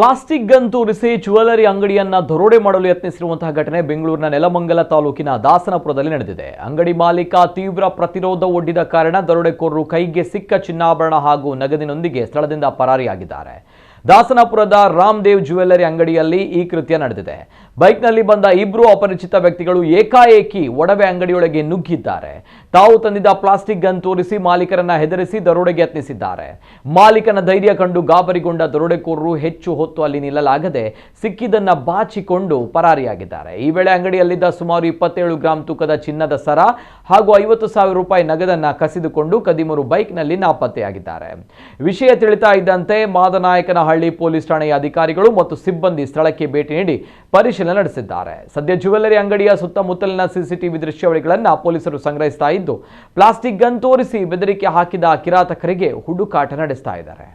Plastic gun ತೋರಿಸಿ jewellery ಅಂಗಡಿಯನ್ನ ದರೋಡೆ ಮಾಡಲು ಯತ್ನಿಸಿರುವಂತಹ ಘಟನೆ ಬೆಂಗಳೂರಿನ ನೆಲಮಂಗಲ ತಾಲೂಕಿನ ದಾಸನಪುರದಲ್ಲಿ ನಡೆದಿದೆ. ಅಂಗಡಿ ಮಾಲೀಕ ತೀವ್ರ ಪ್ರತಿರೋಧ ಒಡ್ಡಿದ ಕಾರಣ ದರೋಡೆಕೋರರು ಕೈಗೆ ಸಿಕ್ಕ ಚಿನ್ನಾಭರಣ ಹಾಗೂ ನಗದಿನೊಂದಿಗೆ ಸ್ಥಳದಿಂದ ಪರಾರಿಯಾಗಿದ್ದಾರೆ. ದಾಸನಪುರದ ರಾಮದೇವ್ ಜ್ಯುವೆಲರಿ ಅಂಗಡಿಯಲ್ಲಿ ಈ ಕೃತ್ಯ ನಡೆದಿದೆ. ಬೈಕ್ನಲ್ಲಿ ಬಂದ ಇಬ್ಬರು ಅಪರಿಚಿತ ವ್ಯಕ್ತಿಗಳು ಏಕಾಏಕಿ ಒಡವೆ ಅಂಗಡಿಯೊಳಗೆ ನುಗ್ಗಿದ್ದಾರೆ. ತಾವು ತಂದಿದ್ದ ಪ್ಲಾಸ್ಟಿಕ್ ಗನ್ ತೋರಿಸಿ ಮಾಲೀಕರನ್ನ ಹೆದರಿಸಿ ದರೋಡೆಗೆ ಯತ್ನಿಸಿದ್ದಾರೆ. ಮಾಲೀಕನ ಧೈರ್ಯ ಕಂಡು ಗಾಬರಿಗೊಂಡ ದರೋಡೆಕೋರರು ಹೆಚ್ಚು ಹೊತ್ತು ಅಲ್ಲಿ ನಿಲ್ಲಲಾಗದೆ ಸಿಕ್ಕಿದ್ದನ್ನ ಬಾಚಿಕೊಂಡು ಪರಾರಿಯಾಗಿದ್ದಾರೆ. ಈ ವೇಳೆ ಅಂಗಡಿಯಲ್ಲಿದ್ದ ಸುಮಾರು 27 ಗ್ರಾಂ ತೂಕದ ಚಿನ್ನದ ಸರ ಹಾಗೂ 50,000 ರೂಪಾಯಿ ನಗದನ್ನ ಕಸಿದುಕೊಂಡು ಕದಿಮರು ಬೈಕ್ನಲ್ಲಿ ನಾಪತ್ತೆಯಾಗಿದ್ದಾರೆ. ವಿಷಯ ತಿಳಿತಾ ಇದ್ದಂತೆ ಮಾದನಾಯಕನಹಳ್ಳಿ ಪೊಲೀಸ್ ಠಾಣೆಯ ಅಧಿಕಾರಿಗಳು ಮತ್ತು ಸಿಬ್ಬಂದಿ ಸ್ಥಳಕ್ಕೆ ಭೇಟಿ ನೀಡಿ ಪರಿಶೀಲನೆ ನಡೆಸಿದ್ದಾರೆ. ಸದ್ಯ ಜ್ಯುವೆಲರಿ ಅಂಗಡಿಯ ಸುತ್ತಮುತ್ತಲಿನ ಸಿಸಿಟಿವಿ ದೃಶ್ಯಾವಳಿಗಳನ್ನು ಪೊಲೀಸರು ಸಂಗ್ರಹಿಸ್ತಾ ಇದ್ದು, ಪ್ಲಾಸ್ಟಿಕ್ ಗನ್ ತೋರಿಸಿ ಬೆದರಿಕೆ ಹಾಕಿದ ಕಿರಾತಕರಿಗೆ ಹುಡುಕಾಟ ನಡೆಸ್ತಾ ಇದ್ದಾರೆ.